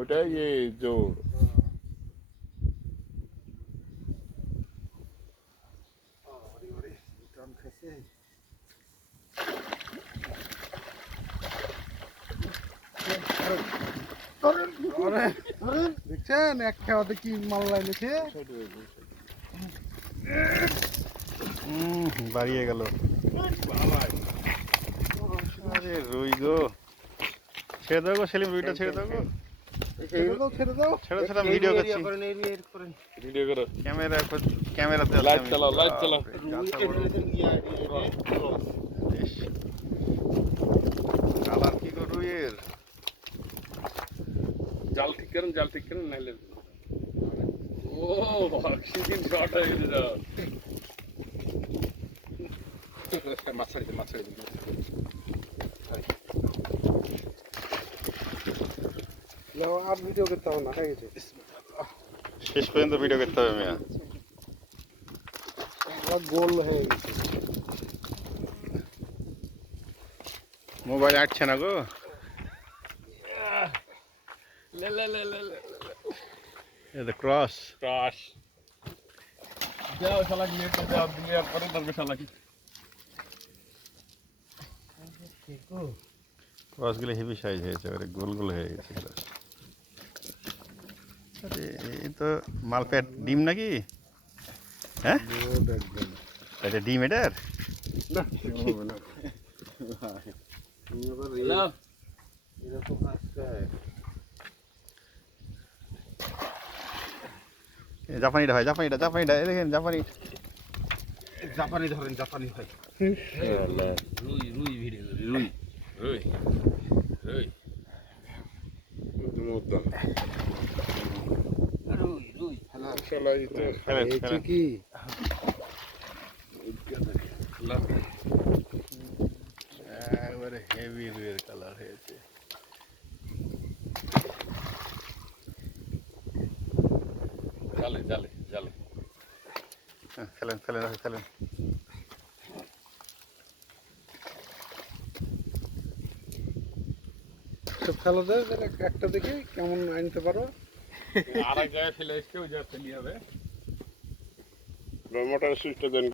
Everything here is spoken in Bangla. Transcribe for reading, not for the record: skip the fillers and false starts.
ওটাই জোর। দেখছেন এক খাওয়াতে কি মাল লাগছে, বাড়িয়ে গেল। আরে রুই গো, ছেড়ে দাও গো সেলিম, রুইটা ছেড়ে দাও গো। ছেড়ে দাও ছেড়ে ছেড়ে ভিডিও করছি। ভিডিও করো, ক্যামেরাতে লাইট চালাও, লাইট চালাও। কালার কি গো রুইয়ের। জাল ঠিক করেন, জাল ঠিক করেন, নাইলে ও অক্সিজেন শর্ট হয়ে গেছে। মাছ ছাড়ি দিন, মাছ ছাড়ি দিন। আর ভিডিও করতে হবে না, হয়ে গেছে। শেষ পর্যন্ত ভিডিও করতে হবে মিয়া। গোল হয়ে গেছে, মোবাইল আটছে না গো। ক্রস ক্রাশ যাও শালা, গিয়ে যাও, দিলে পরে ধরবে শালা। কি ক্রস গুলো হেভি সাইজ হয়েছে, গোল গোল হয়ে গেছে। আরে এই তো মালপেট ডিম নাকি? হ্যাঁ এটা ডিম, এটার জাপানিটা হয়, জাপানিটা দেখেন, জাপানি ধরেন, জাপানি ভাই। রুই রুই ভিডিও করি, রুই রুই রুই রুই রুই শালা এই কি একবারে হেভি রুইয়ের কালার হয়েছে। জালে জালে জালে ফেলেন ফেলেন ফেলেন। ফেলা দেয়, একটা দেখে কেমন আনতে পারো। আর এক জায়গায় ফেলে এসছে, ওই জায়গায় ফেলি হবে। মোটর সুইচটা দেন।